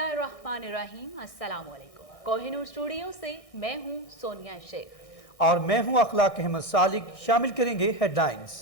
बिस्मिल्लाहिर्रहमानिर्रहीम। अस्सलाम वालेकुम। कोहिनूर स्टूडियो से मैं हूं सोनिया शेख और मैं हूं अखलाक अहमद सालिक। शामिल करेंगे हेडलाइंस।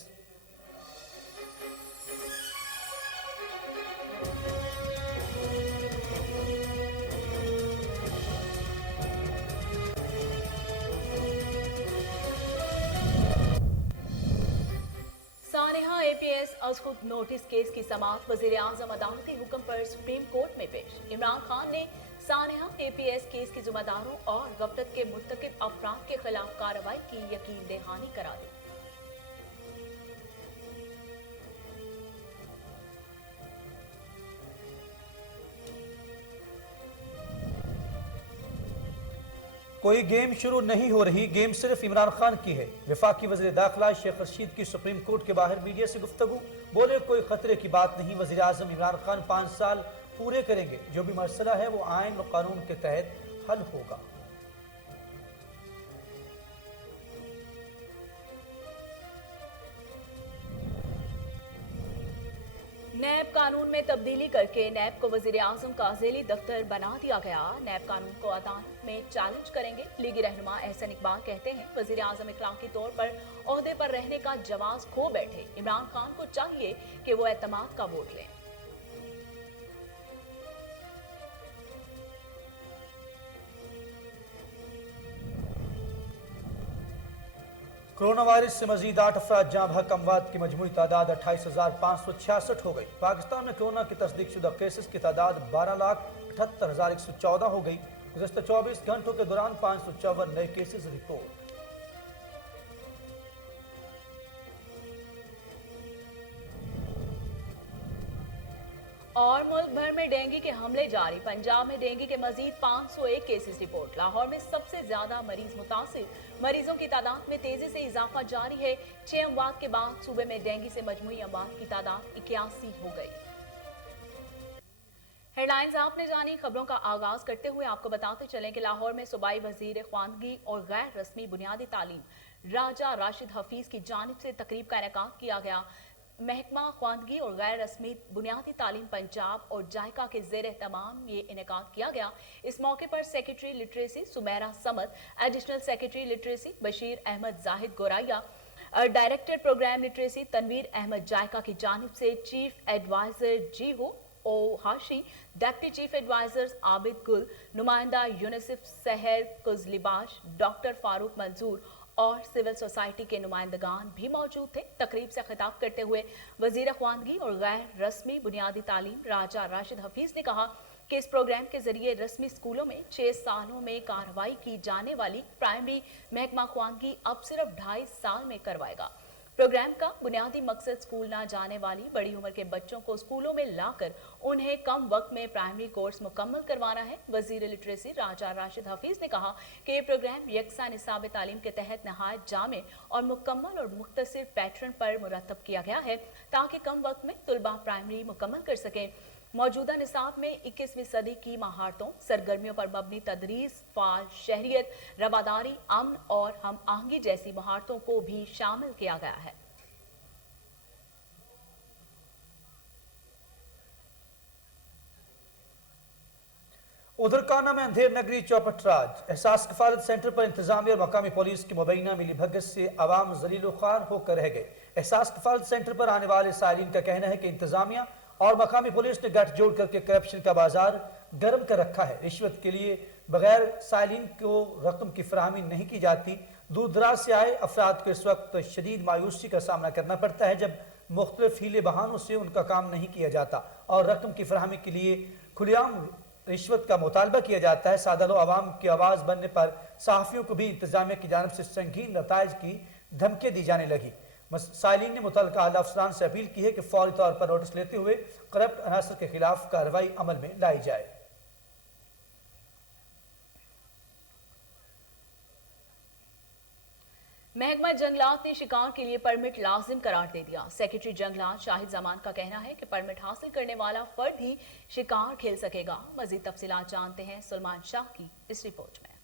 सानेहा APS अजखुद नोटिस केस की समाअत वजीर आजम अदालती हुक्म पर सुप्रीम कोर्ट में पेश। इमरान खान ने सानेहा APS केस के जुम्मेदारों और गफलत के मुर्तकिब अफराद के खिलाफ कार्रवाई की यकीन दहानी करा दी। कोई गेम शुरू नहीं हो रही, गेम सिर्फ इमरान खान की है। वफाकी वज़ीर दाखिला शेख रशीद की सुप्रीम कोर्ट के बाहर मीडिया से गुफ्तगू। बोले कोई खतरे की बात नहीं, वज़ीर आज़म इमरान खान 5 साल पूरे करेंगे। जो भी मसला है वो आइन और कानून के तहत हल होगा। नैब कानून में तब्दीली करके नैब को वजीर आजम का झेली दफ्तर बना दिया गया। नैब कानून को अदालत में चैलेंज करेंगे। लीगी रहनुमा एहसन इकबाल कहते हैं वजीर आजम इखलाकी तौर पर ओहदे पर रहने का जवाज खो बैठे। इमरान खान को चाहिए कि वो एतमाद का वोट लें। कोरोना वायरस से मजीद 8 अफराद जाँ बहक, अमवात की मजमूई तादाद 28,566 हो गई। पाकिस्तान में कोरोना की तस्दीक शुदा केसेस की तादाद 12,78,114 हो गई। गुज़श्ता 24 घंटों के दौरान 554 नए केसेस रिपोर्ट। और मुल्क भर में डेंगू के हमले जारी। पंजाब में डेंगू के मजीद 501 केसेस रिपोर्ट। लाहौर में सबसे ज्यादा मरीज मुतासिर। मरीजों की तादाद में तेजी से इजाफा जारी है। 6 अमवात के बाद सूबे में डेंगू से मजमूई अमवात की तादाद 81 हो गई। हेडलाइंस आपने जानी। खबरों का आगाज करते हुए आपको बताते चलें कि लाहौर में सूबाई वजीर ख्वानगी और गैर रस्मी बुनियादी तालीम राजा राशिद हफीज की जानिब से तकरीब का इनेकाद किया गया। महकमा ख्वानगी और गैर रस्मी बुनियादी तालीम पंजाब और जायका के ज़ेर तमाम ये इनेकाद किया गया। इस मौके पर secretary literacy Sumera Samad, additional secretary literacy Bashir Ahmad Zahid Goraya, director programme literacy Tanveer Ahmad JICA की जानिब से चीफ एडवाइजर जीहो ओ हाशी, deputy chief advisers Abid Gul, नुमाइंदा यूनिसेफ सहर कुजलिबाश, डॉक्टर फारूक मंजूर और सिविल सोसाइटी के नुमाइंदगान भी मौजूद थे। तकरीब से खिताब करते हुए वजीर ख्वानगी और गैर रस्मी बुनियादी तालीम राजा राशिद हफीज ने कहा कि इस प्रोग्राम के जरिए रस्मी स्कूलों में 6 सालों में कार्रवाई की जाने वाली प्राइमरी महकमा ख्वानगी अब सिर्फ 2.5 साल में करवाएगा। प्रोग्राम का बुनियादी मकसद स्कूल ना जाने वाली बड़ी उम्र के बच्चों को स्कूलों में लाकर उन्हें कम वक्त में प्राइमरी कोर्स मुकम्मल करवाना है। वजीर लिटरेसी राजा राशिद हफीज ने कहा कि ये प्रोग्राम यकसा निसाब तालीम के तहत नहायत जामे और मुकम्मल और मुख्तसर पैटर्न पर मुरतब किया गया है ताकि कम वक्त में तुलबा प्राइमरी मुकम्मल कर सकें। मौजूदा निसाब में 21वीं सदी की महारतों सरगर्मियों पर मबनी तदरीस, फाल शहरियत, रवादारी, अमन और हम आहंगी जैसी महारतों को भी शामिल किया गया है। उधर काना में अंधेर नगरी चौपट राज एहसास कफालत सेंटर पर इंतजामिया और मकामी पुलिस की मुबैना मिली भगत से आवाम जलील ख्वार होकर रह गए। एहसास कफालत सेंटर पर आने वाले साइलिन का कहना है कि इंतजामिया और मकामी पुलिस ने गठजोड़ करके करप्शन का बाजार गर्म कर रखा है। रिश्वत के लिए बगैर साइलिन को रकम की फराहमी नहीं की जाती। दूर दराज से आए अफराद को इस वक्त शदीद मायूसी का सामना करना पड़ता है जब मुख्तलिफ हीले बहानों से उनका काम नहीं किया जाता और रकम की फराहमी के लिए खुलेआम रिश्वत का मुतालबा किया जाता है। सादा लो आवाम की आवाज़ बनने पर सहाफ़ियों को भी इंतजामिया की जानिब से संगीन नताइज की धमकियाँ दी जाने लगी। साइलिन ने मुतल्लिका आला अफसरान से अपील की है कि फौरी तौर पर नोटिस लेते हुए करप्ट अनासर के खिलाफ कार्रवाई अमल में लाई जाए। महकमा जंगलात ने शिकार के लिए परमिट लाजिम करार दे दिया। सेक्रेटरी जंगलात शाहिद जमान का कहना है कि परमिट हासिल करने वाला फर्द ही शिकार खेल सकेगा। मजीद तफसीलात जानते हैं सुलेमान शाह की इस रिपोर्ट में।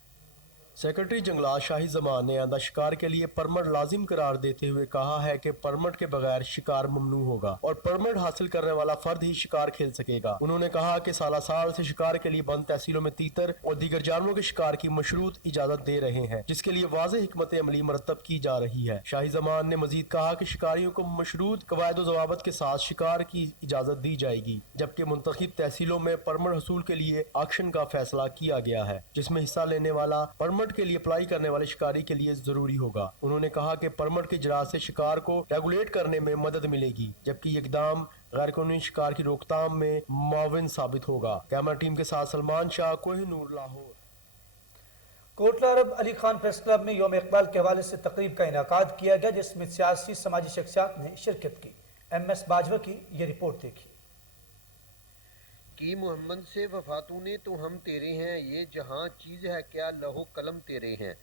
सेक्रेटरी जंगलात शाही जमान ने आइंदा शिकार के लिए परमिट लाजिम करार देते हुए कहा है कि परमिट के बगैर शिकार ममनू होगा और परमिट हासिल करने वाला फर्द ही शिकार खेल सकेगा। उन्होंने कहा कि साल से शिकार के लिए बंद तहसीलों में तीतर और दीगर जानवरों के शिकार की मशरूत इजाजत दे रहे हैं, जिसके लिए वाज़ेह हिकमत अमली मरतब की जा रही है। शाही जमान ने मजीद कहा कि शिकारियों को मशरूत कवायद व ज़वाबत के साथ शिकार की इजाजत दी जाएगी, जबकि मुंतखब तहसीलों में परमिट हसूल के लिए ऑक्शन का फैसला किया गया है, जिसमें हिस्सा लेने वाला परमिट के लिए अप्लाई करने वाले शिकारी के लिए जरूरी होगा। उन्होंने कहा कि परमिट के इजरा से शिकार को रेगुलेट करने में मदद मिलेगी, जबकि ये इकदाम गैर कानूनी शिकार की रोकथाम में मुआविन साबित होगा। कैमरा टीम के साथ सलमान शाह, कोहिनूर, लाहौर। कोटला अरब अली खान प्रेस क्लब में यौम इकबाल के हवाले से तकरीब का इनेकाद किया गया, जिसमें सियासी समाजी शख्सियात ने शिरकत की। MS बाजवा की ये रिपोर्ट देखी। कि मोहम्मद से वफातूने तो हम तेरे हैं, ये जहां चीज़ है क्या लहो कलम तेरे हैं।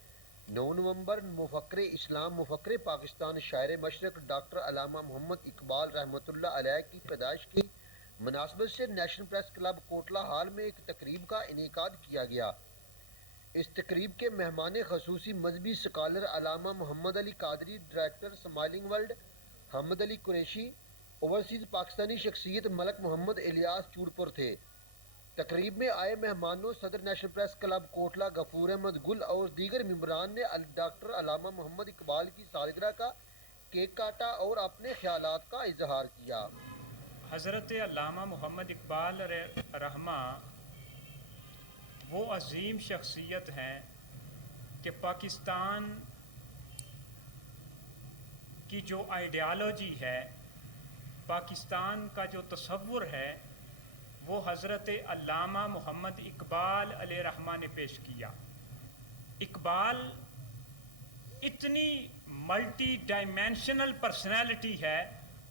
9 नवंबर मुफक्र इस्लाम मुफक्र पाकिस्तान शायर मशरक डॉक्टर अल्लामा मोहम्मद इकबाल रहमतुल्लाह अलैह की पैदाइश की मुनासबत से नेशनल प्रेस क्लब कोटला हाल में एक तकरीब का इनेकाद किया गया। इस तकरीब के मेहमान खसूसी मजहबी स्कॉलर अल्लामा Mohammad Ali Qadri, director smiling world Hamad Ali Qureshi, overseas Pakistani शख्सियत मलक मोहम्मद इलियास चूड़पुर थे। तकरीब में आए मेहमानों सदर national press club Kotla Ghafoor Ahmed Gul और दीगर मेंबरान ने डॉक्टर अल्लामा मोहम्मद इकबाल की सालगिरह का केक काटा और अपने ख्यालात का इजहार किया। हज़रत अल्लामा मोहम्मद इकबाल रहमा वो अजीम शख्सियत हैं कि पाकिस्तान की जो आइडियालॉजी है, पाकिस्तान का जो तसव्वुर है, वो हज़रत अल्लामा मोहम्मद इकबाल अलैहिर्रहमा ने पेश किया। इकबाल इतनी मल्टी डायमेंशनल पर्सनैलिटी है।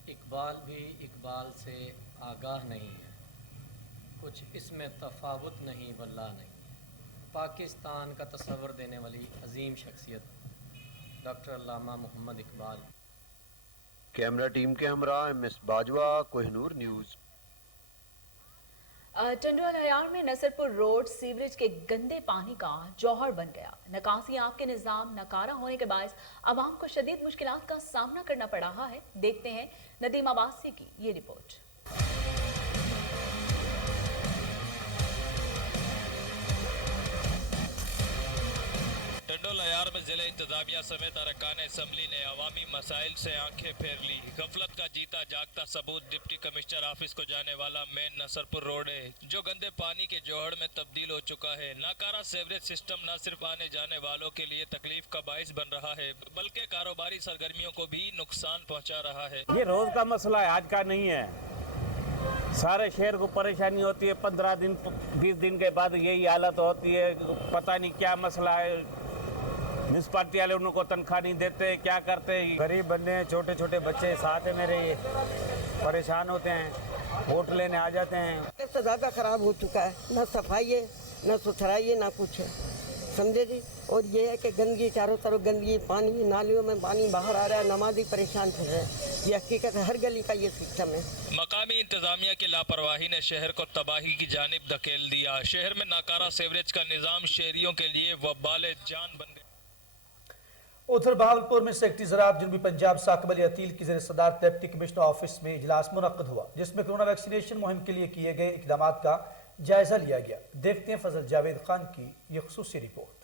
इकबाल भी इकबाल से आगाह नहीं है, कुछ इसमें तफावत नहीं वल्ला नहीं है। पाकिस्तान का तसव्वुर देने वाली अजीम शख्सियत डॉक्टर अल्लामा मोहम्मद इकबाल। कैमरा टीम के हमरा MS बाजवा, कोहिनूर न्यूज़। टंडोल हयार में नसरपुर रोड सीवरेज के गंदे पानी का जौहर बन गया। निकासी आब के निज़ाम नकारा होने के बायस आवाम को शदीद मुश्किलात का सामना करना पड़ रहा है। देखते हैं नदीम अब्बासी की ये रिपोर्ट। टंडोल हयार में जिले इंतजामिया समेत अरकान असम्बली ने अवामी मसाइल से आंखें फेर ली। गफलत का जीता जागता सबूत डिप्टी कमिश्नर ऑफिस को जाने वाला मेन नसरपुर रोड है, जो गंदे पानी के जोहड़ में तब्दील हो चुका है। नाकारा सेवरेज सिस्टम न सिर्फ आने जाने वालों के लिए तकलीफ का बाइस बन रहा है, बल्कि कारोबारी सरगर्मियों को भी नुकसान पहुँचा रहा है। ये रोज का मसला है, आज का नहीं है। सारे शहर को परेशानी होती है। 15 दिन 20 दिन के बाद यही हालत होती है। पता नहीं क्या मसला है। म्यूनसिपालिटी वाले उनको तनख्वाह नहीं देते, क्या करते हैं। गरीब बंदे हैं, छोटे छोटे बच्चे साथ है मेरे, ये परेशान होते हैं, वोट लेने आ जाते हैं। इससे ज़्यादा ख़राब हो चुका है, ना सफाई है, ना सुथराई है, ना कुछ है, समझे जी। और ये है कि गंदगी, चारों तरफ गंदगी, पानी नालियों में पानी बाहर आ रहा है, नमाजी परेशान कर रहे हैं। ये हकीकत है, हर गली का ये सिस्टम है। मकामी इंतजामिया की लापरवाही ने शहर को तबाही की जानिब धकेल दिया। शहर में नाकारा सेवरेज का निज़ाम शहरियों के लिए वबाल जान बन गया। उधर बहावलपुर में सेक्रेटरी ज़राअत जनूबी पंजाब साकिब अली अतील की ज़ेर सदारत डिप्टी कमिश्नर ऑफिस में इजलास मुनक्कद हुआ, जिसमें कोरोना वैक्सीनेशन मुहिम के लिए किए गए इकदाम का जायजा लिया गया। देखते हैं फजल जावेद खान की ये खुसूसी रिपोर्ट।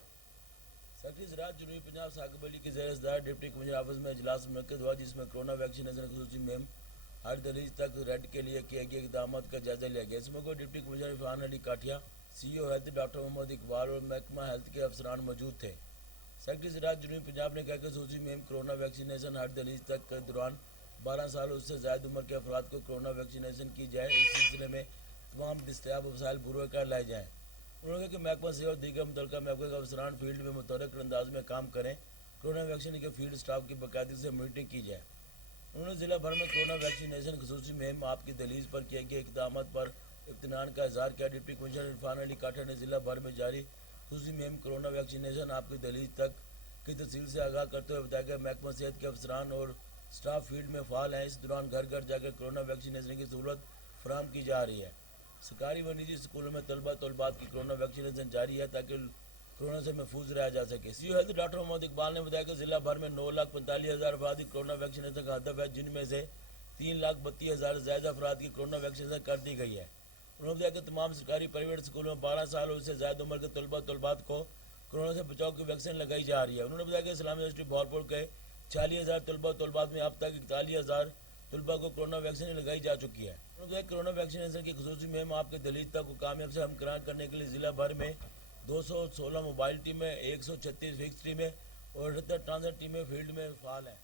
सेक्रेटरी ज़राअत जनूबी पंजाब साकिब अली की ज़ेर सदारत डिप्टी कमिश्नर ऑफिस में इजलास मुनक्कद हुआ, जिसमें कोरोना वैक्सीनेशन खुसूसी मुहिम हर दलील तक रेड के लिए किए गए इकदाम का जायजा लिया गया। इसमें को deputy commissioner Irfan Ali Kathia, CEO health doctor Mohammad Iqbal और महकमा हेल्थ के अफसरान मौजूद थे। सेक्रेटरी ज़राअत जनूबी पंजाब ने कहा कि खसूसी मुहिम कोरोना वैक्सीनेशन हर दलील तक के दौरान 12 साल उससे ज़ायद उम्र के अफराद को कोरोना वैक्सीनेशन की जाए। इस सिलसिले में तमाम दस्तयाब वसाइल बुरो कर लाए जाएँ। उन्होंने कहा कि महकमा से और दीगर मुतल्लिका महकमे के अफसरान फील्ड में मुतहरक अंदाज में काम करें। कोरोना वैक्सीन के फील्ड स्टाफ की बाकायदगी से मीटिंग की जाए। उन्होंने ज़िला भर में कोरोना वैक्सीनेशन खसूसी मुहिम आपकी दलील पर किए गए इक़दाम पर इत्मीनान का इजहार किया। डिप्टी कमिश्नर इरफान अली काठा ने ज़िला भर में जारी खसूसी मुहिम कोरोना वैक्सीनेशन आपकी दलील तक की तफसील से आगाह करते हुए बताया कि महकमा सेहत के अफसरान और स्टाफ फील्ड में फ़ाल हैं। इस दौरान घर घर जाकर कोरोना वैक्सीनेशन की सहूलत फराहम की जा रही है। सरकारी व निजी स्कूलों में तलबा तलबात की कोरोना वैक्सीनेशन जारी है, ताकि कोरोना से महफूज रहा जा सके। CEO health doctor Mohammad Iqbal ने बताया कि जिला भर में 9,45,000 अफराद की कोरोना वैक्सीनेशन का हदफ है, जिनमें से 3,32,000 से ज्यादा अफराद की कोरोना वैक्सीनेशन कर दी गई है। उन्होंने बताया कि तमाम सरकारी प्राइवेट स्कूलों में 12 साल और उससे ज्यादा उम्र के तलबात को कोरोना से बचाव की वैक्सीन लगाई जा रही है। उन्होंने बताया कि इस्लामी यूनिवर्सिटी भावलपुर के 46,000 तलबात में अब तक 41,000 तलबा को कोरोना वैक्सीन लगाई जा चुकी है। उन्होंने कहा कोरोना वैक्सीनेशन की खुसूसी मुहिम आपके दलील तक को कामयाब से हमकरार करने के लिए जिला भर में 216 मोबाइल टीमें, 136 फिक्स टीमें और 78 ट्रांजिट टीमें फील्ड में फाल हैं।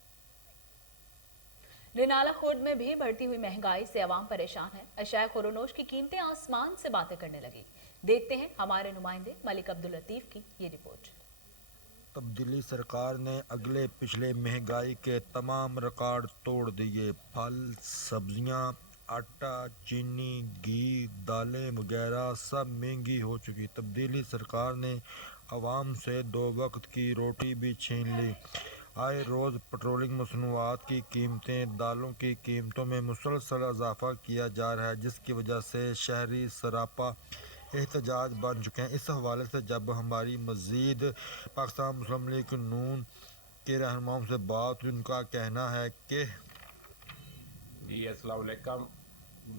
रिनाला खुर्द में भी बढ़ती हुई महंगाई से आवाम परेशान है। अशाय खुरोनोश की कीमतें आसमान से बातें करने लगी। देखते हैं हमारे नुमाइंदे मलिक अब्दुल लतीफ की ये रिपोर्ट। तब्दीली सरकार ने अगले पिछले महंगाई के तमाम रिकॉर्ड तोड़ दिए। फल, सब्जियां, आटा, चीनी, घी, दालें वगैरह सब महंगी हो चुकी। तब्दीली सरकार ने आवाम से 2 वक्त की रोटी भी छीन ली। आए रोज़ पेट्रोलिंग मसनूआत की कीमतें, दालों की कीमतों में मुसलसल इजाफा किया जा रहा है, जिसकी वजह से शहरी सरापा एहतजाज बन चुके हैं। इस हवाले से जब हमारी मज़ीद पाकिस्तान मुस्लिम लीग नून के रहनुमाओं से बात, उनका कहना है कि जी अस्सलाम वालेकुम,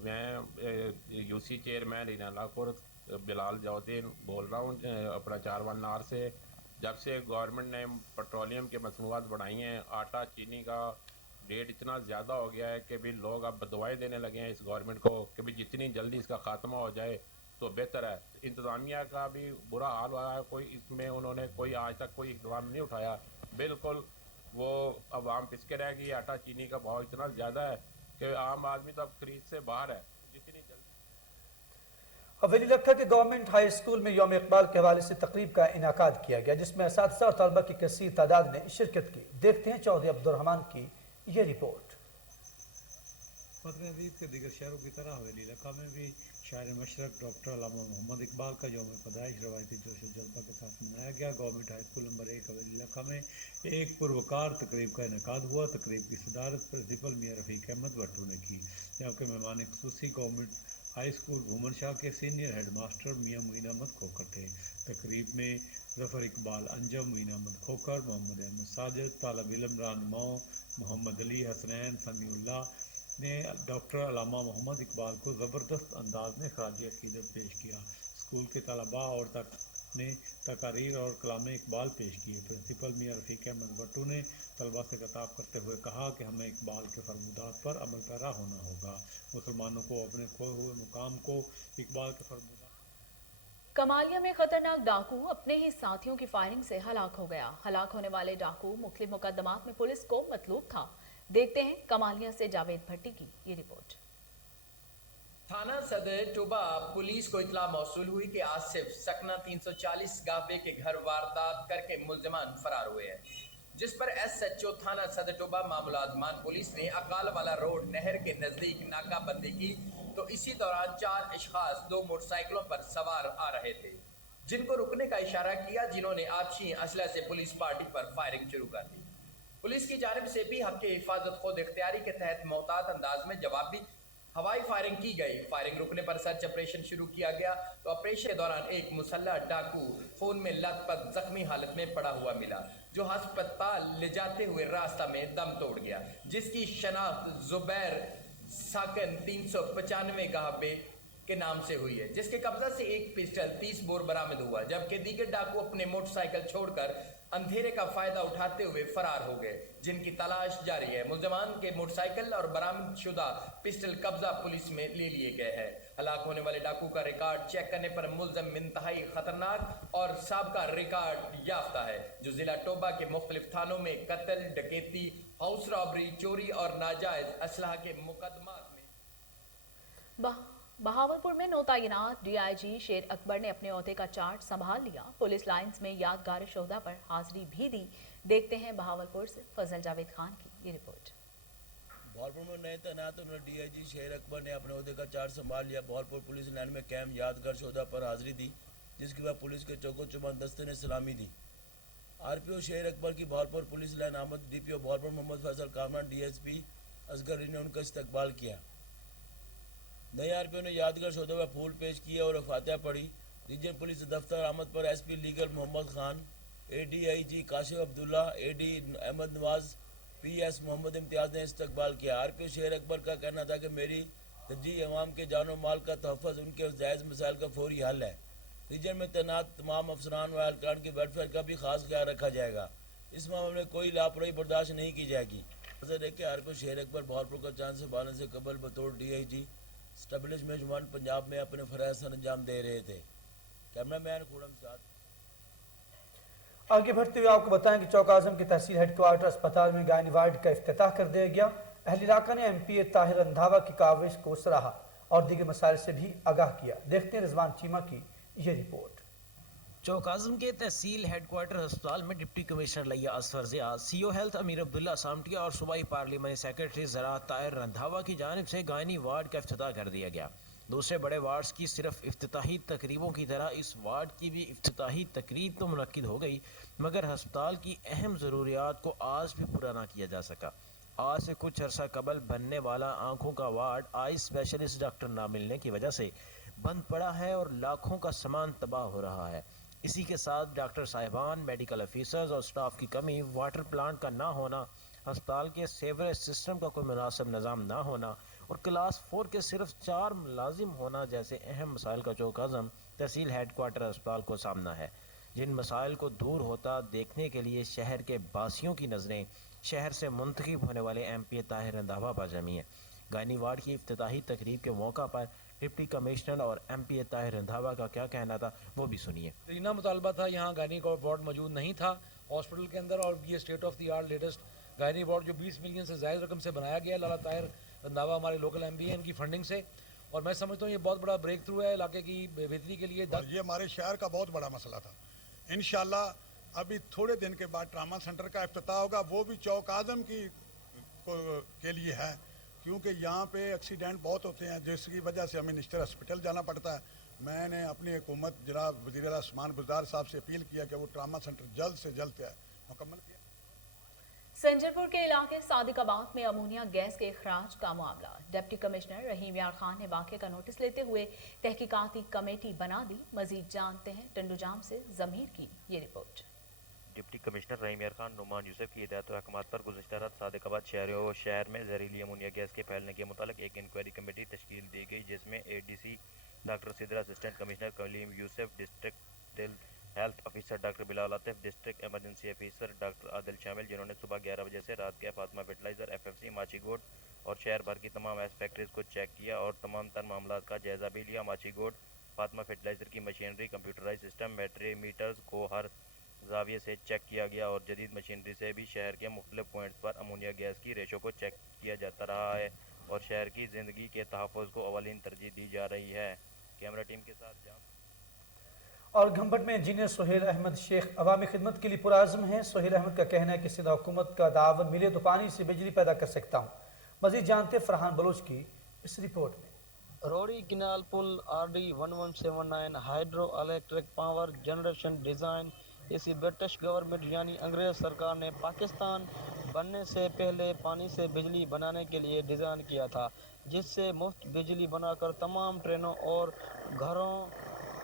मैं यूसी चेयरमैन रिनाला खुर्द बिलाल जौदीन बोल रहा हूँ अपना 4 नार से। जब से गवर्नमेंट ने पेट्रोलियम के मसनूआत बढ़ाई हैं, आटा चीनी का रेट इतना ज़्यादा हो गया है कि भी लोग अब बदवाएँ देने लगे हैं इस गवर्नमेंट को कि भी जितनी जल्दी इसका ख़ात्मा हो जाए तो बेहतर है। इंतज़ामिया का भी बुरा हाल हुआ है, कोई इसमें उन्होंने कोई आज तक कोई इक़दाम नहीं उठाया। बिल्कुल वो अवाम पिसके रह गई। आटा चीनी का भाव इतना ज़्यादा है कि आम आदमी तो अब खरीद से बाहर है। जितनी जल्दी हवेली लखा के गवर्नमेंट हाई स्कूल में यौम इकबाल के हवाले से तकरीब का इनाकाद किया गया, जिसमें असातिज़ा और तलबा की कसीर तादाद ने शिरकत की। देखते हैं चौधरी अब्दुर्रहमान की ये रिपोर्ट। वतन अजीज़ के दीगर शहरों की तरह हवेली लखा में भी शायर मशरक डॉक्टर अल्लामा मोहम्मद इकबाल का यौम पैदाइश रवायती जोश और जज्बा के साथ मनाया गया। गवर्नमेंट हाई स्कूल नंबर 1 हवेली लखा में एक पुरवकार तकरीब का इनेकाद हुआ। तकरीब की सदारत प्रिंसिपल मियां रफ़ीक अहमद भट्टू ने की, जबकि मेहमान खुसूसी government high school Bhuman Shah के senior head master Mian Moin Ahmad Khokhar थे। तकरीब में ज़फ़र इकबाल अंजम, मुइन अहमद खोखर, मोहम्मद अहमद साजिद, तालब इल्म रहनुमाओं मोहम्मद अली हसनैन समीउल्लाह ने डॉक्टर अल्लामा मोहम्मद इकबाल को ज़बरदस्त अंदाज में खराजी अक़ीदत पेश किया। स्कूल के तलबा और ने तकारीर और कलाम इकबाल पेश किए। प्रिंसिपल मियां रफ़ीक अहमद भट्टू ने तलबा से खिताब करते हुए कहा कि हमें इकबाल के फरमूदात पर अमल पैरा होना होगा। मुसलमानों को अपने खोए हुए मुकाम को इकबाल के फरमूदात। कमालिया में खतरनाक डाकू अपने ही साथियों की फायरिंग से हलाक हो गया। हलाक होने वाले डाकू मुख्तलिफ मुकदमात में पुलिस को मतलूब था। देखते हैं कमालिया से जावेद भट्टी की ये रिपोर्ट। थाना सदर टोबा पुलिस को इतला मौसूल हुई कि आसिफ सकना 340 गाबे के घर वारदात करके मुल्जिमान फरार हुए हैं, जिस पर SHO थाना सदर टोबा मामूलात मान पुलिस ने अकाल वाला रोड नहर के नजदीक नाकाबंदी की तो इसी दौरान 4 अशखास 2 मोटरसाइकिलों पर सवार आ रहे थे, जिनको रुकने का इशारा किया, जिन्होंने आपसी असला से पुलिस पार्टी पर फायरिंग शुरू कर दी। पुलिस की जानिब से भी हक हिफाजत खुद इख्तियारी के तहत मोहतात अंदाज में जवाबी हवाई फायरिंग की गई। फायरिंग रुकने पर सर्च ऑपरेशन शुरू किया गया तो ऑपरेशन के दौरान एक मुसल्लह डाकू खून में लथपथ जख्मी हालत में पड़ा हुआ मिला, जो अस्पताल ले जाते हुए रास्ता में दम तोड़ गया, जिसकी शनाख्त जुबैर साकन 395 गाहबे के नाम से हुई है, जिसके कब्जा से एक पिस्टल 30 बोर बरामद हुआ, जबकि दीगर डाकू अपने मोटरसाइकिल छोड़कर अंधेरे का फायदा उठाते हुए फरार हो गए, जिनकी तलाश जारी है। मुल्ज़मान के मोटरसाइकिल और बरामद शुदा पिस्टल कब्जा पुलिस में ले लिए गए हैं। हलाक होने वाले डाकू का रिकॉर्ड चेक करने पर मुल्ज़म इंतहाई खतरनाक और साबका रिकॉर्ड याफ्ता है, जो जिला टोबा के मुख्तलिफ थानों में कत्ल, डकैती, हाउस रॉबरी, चोरी और नाजायज असलहा के मुकदमात में। बहावलपुर में नौतायिनात DIG शेर अकबर ने अपने ओहदे का चार्ज संभाल लिया। पुलिस लाइंस में यादगार शोहदा पर हाजिरी भी दी। देखते हैं बहावलपुर से फजल जावेद खान की ये रिपोर्ट। बहावलपुर में नए तैनात DIG शेर अकबर ने अपने ओहदे का चार्ज संभाल लिया। बहावलपुर पुलिस लाइन में कैम यादगार शोहदा पर हाजिरी दी, जिसके बाद पुलिस के चौको चौबंद दस्ते ने सलामी दी। RPO शेर अकबर की बहावलपुर पुलिस लाइन आमद DPO बहावलपुर मोहम्मद फैसल कामरान DSP असगर ने उनका इस्तकबाल किया। नए RPO ने यादगार शोहदे पर फूल पेश किए और फातिहा पढ़ी। रीजन पुलिस दफ्तर आमद पर SP legal Mohammad Khan, ADIG Kashif Abdullah, AD Ahmed Nawaz, PS Mohammad Imtiaz ने इस्तकबाल किया। RPO शेर अकबर का कहना था कि मेरी तरजीह अवाम के जानो माल का तहफ़्फ़ुज़ उनके जायज़ मसाइल का फौरी हल है। रीजन में तैनात तमाम अफसरान व एहलकान के वेलफेयर का भी खास ख्याल रखा जाएगा। इस मामले में कोई लापरवाही बर्दाश्त नहीं की जाएगी। RPO शेर अकबर बहालपुर का चांद से बालने से कबल बतौर DIG स्टेबलिशमेंट 1 पंजाब में अपने फ़राइज़ सर अंजाम दे रहे थे। कैमरामैन खुरम साथ। आगे बढ़ते हुए आपको बताएं कि चौक आजम के तहसील हेडक्वार्टर अस्पताल में गायनी वार्ड का इफ्तिताह कर दिया गया। अहल इलाका ने MPA ताहिर रंधावा की काविश को सराहा और दीगर मसाइल से भी आगाह किया। देखते हैं रिजवान चीमा की ये रिपोर्ट। चौक आजम के तहसील हेडक्वार्टर अस्पताल में डिप्टी कमिश्नर लिया असफर ज़िया, CO हेल्थ अमीर अब्दुल्ला सामटिया और सूबाई पार्लियामेंट सेक्रेटरी ज़राअत ताहिर रंधावा की जानिब से गायनी वार्ड का इफ्तिताह कर दिया गया। दूसरे बड़े वार्ड्स की सिर्फ इफ्तिताही तकरीबों की तरह इस वार्ड की भी इफ्तिताही तकरीब तो मुनक्किद हो गई, मगर हस्पताल की अहम ज़रूरियात को आज भी पूरा ना किया जा सका। आज से कुछ अरसा कबल बनने वाला आँखों का वार्ड आई स्पेशलिस्ट डॉक्टर ना मिलने की वजह से बंद पड़ा है और लाखों का सामान तबाह हो रहा है। इसी के साथ डॉक्टर साहिबान, मेडिकल ऑफिसर्स और स्टाफ की कमी, वाटर प्लांट का ना होना, अस्पताल के सेवरेज सिस्टम का कोई मुनासिब निज़ाम ना होना और क्लास 4 के सिर्फ 4 मुलाजिम होना जैसे अहम मसाइल का चौक आज़म तहसील हेडक्वार्टर अस्पताल को सामना है, जिन मसाइल को दूर होता देखने के लिए शहर के बासियों की नज़रें शहर से मुंतखब होने वाले MPA ताहिर रंधावा पर जमी है। गायनी वार्ड की इफ्तिताही तकरीब के मौका पर डिप्टी कमिश्नर और MPA ताहिर रंधावा का क्या कहना था वो भी सुनिए। रीना मुतालबा था, यहाँ गायनी का वार्ड मौजूद नहीं था हॉस्पिटल के अंदर, और ये state of the art latest gynae ward जो 20 मिलियन से ज़ायद रकम से बनाया गया लाला ताहिर रंधावा हमारे लोकल MPA इनकी फंडिंग से, और मैं समझता हूँ ये बहुत बड़ा ब्रेक थ्रू है इलाके की बेहतरी के लिए। ये हमारे शहर का बहुत बड़ा मसला था। इंशाल्लाह अभी थोड़े दिन के बाद ट्रामा सेंटर का इफ्तिताह होगा, वो भी चौक आजम के लिए है, क्योंकि यहाँ पे एक्सीडेंट बहुत होते हैं जिसकी वजह से हमें निश्चित हॉस्पिटल जाना पड़ता है। मैंने अपनी हुकूमत जनाब वज़ीर आला उस्मान बुज़दार साहब से अपील किया कि वो ट्रामा सेंटर जल्द से जल्द मुकम्मल किया। संजरपुर के इलाके सादिकाबाद में अमोनिया गैस के इखराज का मामला। डिप्टी कमिश्नर रहीम यार खान ने वाक़े का नोटिस लेते हुए तहकीकाती कमेटी बना दी। मजीद जानते हैं टंडूजाम से ज़मीर की ये रिपोर्ट। डिप्टी कमिश्नर रहीम यार खान नुमान यूसुफ की हिदायत और अहकामात पर गुज़िश्ता रात सादिकाबाद शहर में जहरीली अमोनिया गैस के फैलने के मुतालिक एक इंक्वायरी कमेटी तश्कील दी गई, जिसमें ADC doctor Sidra, assistant commissioner Kaleem Yousuf, district health officer doctor Bilal Atif, district emergency officer doctor Adil शामिल, जिन्होंने सुबह 11 बजे से रात के फातिमा फर्टिलाइजर, FFC, माचीगोड और शहर भर की तमाम एस फैक्ट्रीज को चेक किया और तमाम तर मामला का जायजा भी लिया। माचीगोड फातिमा फर्टिलाइजर की machinery, computerise system, battery meters को हर जाविये से चेक किया गया और जदीद मशीनरी से भी शहर के मुख्तलिफ पॉइंट्स पर अमोनिया गैस की रेशो को चेक किया जाता रहा है और शहर की ज़िंदगी के तहफ़्फ़ुज़ को अवलीन तरजीह दी जा रही है। कैमरा टीम के साथ जाम। और घंबट में इंजीनियर सोहेल अहमद शेख अवामी खिदमत के लिए पुराज़म हैं। सोहेल अहमद का कहना है कि सीधा हुकूमत का दावा मिले तो पानी से बिजली पैदा कर सकता हूँ। मजीद जानते फरहान बलोच की इस रिपोर्ट में। रोड़ी किनाल पुल RD 1179 hydro electric power generation design इसी ब्रिटिश गवर्नमेंट यानी अंग्रेज़ सरकार ने पाकिस्तान बनने से पहले पानी से बिजली बनाने के लिए डिज़ाइन किया था, जिससे मुफ्त बिजली बनाकर तमाम ट्रेनों और घरों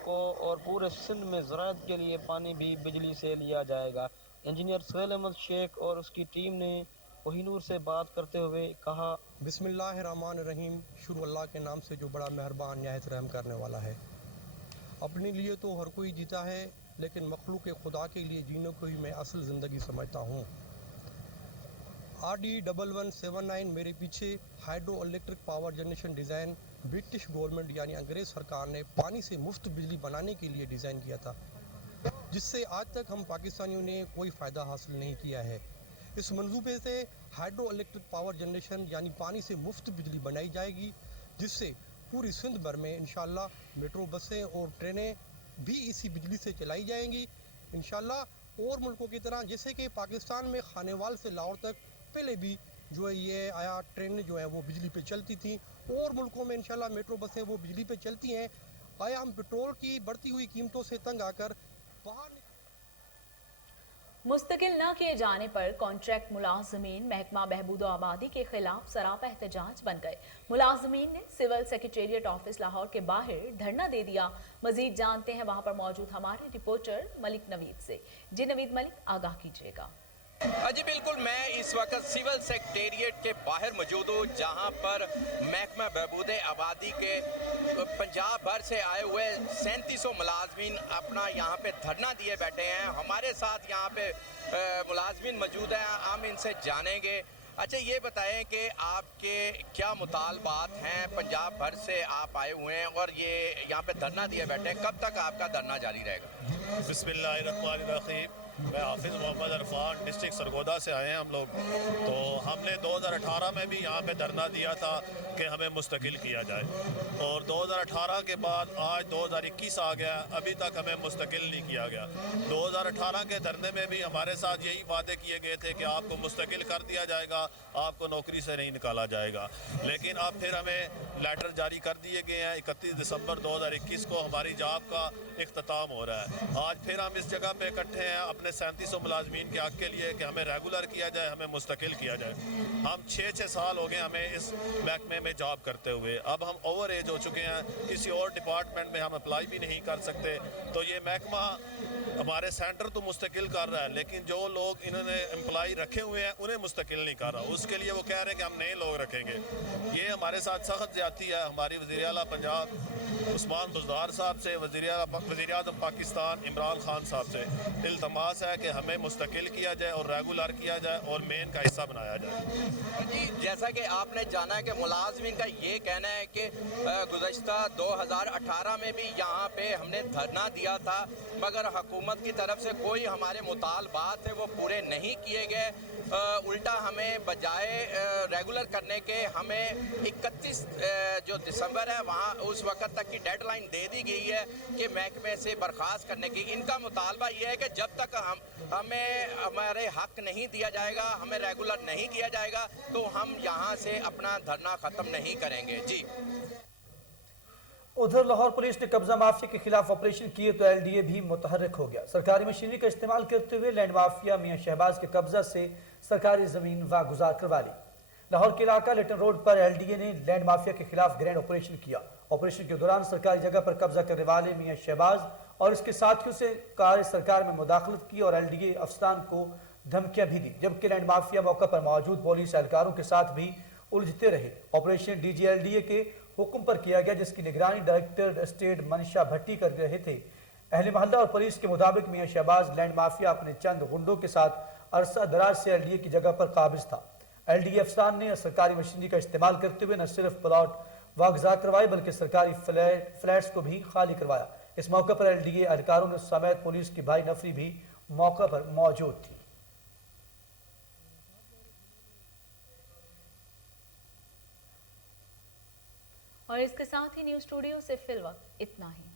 को और पूरे सिंध में ज़राअत के लिए पानी भी बिजली से लिया जाएगा। इंजीनियर सोहेल अहमद शेख और उसकी टीम ने कोहिनूर से बात करते हुए कहा, बिस्मिल्लाहिर्रहमानिर्रहीम, शुरू अल्लाह के नाम से जो बड़ा मेहरबान निहायत रहम करने वाला है। अपने लिए तो हर कोई जीता है, लेकिन मखलूक खुदा के लिए जीने को ही मैं असल ज़िंदगी समझता हूँ। RD 1179 मेरे पीछे hydro electric power generation design British government यानी अंग्रेज़ सरकार ने पानी से मुफ्त बिजली बनाने के लिए डिज़ाइन किया था, जिससे आज तक हम पाकिस्तानियों ने कोई फ़ायदा हासिल नहीं किया है। इस मंसूबे से हाइड्रो इलेक्ट्रिक पावर जनरेशन यानी पानी से मुफ्त बिजली बनाई जाएगी, जिससे पूरी सिंध भर में इंशाल्लाह मेट्रो बसें और ट्रेनें भी इसी बिजली से चलाई जाएंगी इंशाल्लाह। और मुल्कों की तरह जैसे कि पाकिस्तान में खानेवाल से लाहौर तक पहले भी जो है ये आया ट्रेनें जो है वो बिजली पे चलती थी, और मुल्कों में इंशाल्लाह मेट्रो बसें वो बिजली पे चलती हैं। आया हम पेट्रोल की बढ़ती हुई कीमतों से तंग आकर बाहर मुस्तकिल न किए जाने पर कॉन्ट्रैक्ट मुलाजमीन महकमा बहबूद आबादी के खिलाफ सरापा एहतजाज बन गए। मुलाजमीन ने सिविल सेक्रेटेरिएट ऑफिस लाहौर के बाहर धरना दे दिया। मजीद जानते हैं वहां पर मौजूद हमारे रिपोर्टर मलिक नवीद से। जी नवीद मलिक, आगाह कीजिएगा। जी बिल्कुल, मैं इस वक्त सिविल सेक्रेटेरिएट के बाहर मौजूद हूँ, जहाँ पर महकमा बहबूद आबादी के पंजाब भर से आए हुए 3700 मुलाजमीन अपना यहाँ पे धरना दिए बैठे हैं। हमारे साथ यहाँ पे मुलाजमीन मौजूद हैं, हम इनसे जानेंगे। अच्छा, ये बताएं कि आपके क्या मुतालबात हैं? पंजाब भर से आप आए हुए हैं और ये यहाँ पे धरना दिए बैठे हैं, कब तक आपका धरना जारी रहेगा? बिस्मिल्लाहिर्रहमानिर्रहीम। मैं हाफिज़ मोहम्मद अरफान, डिस्ट्रिक्ट सरगोदा से आए हैं हम लोग। तो हमने 2018 में भी यहाँ पे धरना दिया था कि हमें मुस्तकिल किया जाए, और 2018 के बाद आज 2021 आ गया, अभी तक हमें मुस्तकिल नहीं किया गया। 2018 के धरने में भी हमारे साथ यही वादे किए गए थे कि आपको मुस्तकिल कर दिया जाएगा, आपको नौकरी से नहीं निकाला जाएगा। लेकिन अब फिर हमें लेटर जारी कर दिए गए हैं। 31 दिसंबर 2021 को हमारी जॉब का इख्तिताम हो रहा है। आज फिर हम इस जगह पे इकट्ठे हैं अपने 3700 मुलाजमीन के हक़ के लिए कि हमें रेगुलर किया जाए, हमें मुस्तकिल किया जाए। हम 6 साल हो गए हमें इस महकमे में जॉब करते हुए। अब हम ओवर एज हो चुके हैं, किसी और डिपार्टमेंट में हम अप्लाई भी नहीं कर सकते। तो ये महकमा हमारे सेंटर तो मुस्तकिल कर रहा है, लेकिन जो लोग इन्होंने एम्प्लॉय रखे हुए हैं उन्हें मुस्तकिल नहीं कर रहा। उसके लिए वो कह रहे हैं कि हम नए लोग रखेंगे। ये हमारे साथ सख्त ज्यादती है। हमारी वज़ीर आला पंजाब उस्मान बुज़दार साहब से, वज़ीर आज़म पाकिस्तान इमरान खान साहब से इल्तमास है कि हमें मुस्तकिल किया जाए और रेगुलर किया जाए और मेन का हिस्सा बनाया जाए। जी, जैसा कि आपने जाना है कि मुलाजमीन का ये कहना है कि गुज़श्ता 2018 में भी यहाँ पे हमने धरना दिया था, मगर हुकूमत की तरफ से कोई हमारे मुतालबात थे वो पूरे नहीं किए गए। उल्टा हमें बजाय रेगुलर करने के हमें 31 जो दिसंबर है वहाँ उस वक्त तक की डेडलाइन दे दी गई है कि महकमे से बर्खास्त करने की। इनका मुतालबा ये है कि जब तक हमें हमारे हक नहीं दिया जाएगा, हमें रेगुलर नहीं किया जाएगा, तो हम यहाँ से अपना धरना ख़त्म नहीं करेंगे। जी। उधर लाहौर पुलिस ने कब्जा माफिया के खिलाफ ऑपरेशन किए तो एलडीए भी मुतहर्रिक हो गया। सरकारी मशीनरी का इस्तेमाल करते हुए लैंड माफिया मियां शहबाज के कब्जा से सरकारी जमीन वागुजार करवा ली। लाहौर के इलाका लिटन रोड पर एलडीए ने लैंड माफिया के खिलाफ ग्रैंड ऑपरेशन किया। ऑपरेशन के दौरान सरकारी जगह पर कब्जा करने वाले मियां शहबाज और इसके साथियों से कार्य सरकार में मुदाखलत की और एलडीए अफसरान को धमकियां भी दी, जबकि लैंड माफिया मौके पर मौजूद पुलिस एहलकारों के साथ भी उलझते रहे। ऑपरेशन डीजीएलडीए के हुक्म पर किया गया, जिसकी निगरानी डायरेक्टर स्टेट मनीषा भट्टी कर रहे थे। अहले मोहल्ला और पुलिस के मुताबिक मियां शहबाज लैंड माफिया अपने चंद गुंडों के साथ अरसा दराज से एलडीए की जगह पर काबिज था। एलडीए अफसरान ने सरकारी मशीनरी का इस्तेमाल करते हुए न सिर्फ प्लॉट वागजा करवाए बल्कि सरकारी फ्लैट्स को भी खाली करवाया। इस मौके पर एलडीए अधिकारियों समेत पुलिस की भारी नफरी भी मौके पर मौजूद थी। और इसके साथ ही न्यूज़ स्टूडियो से फिल वक्त इतना ही।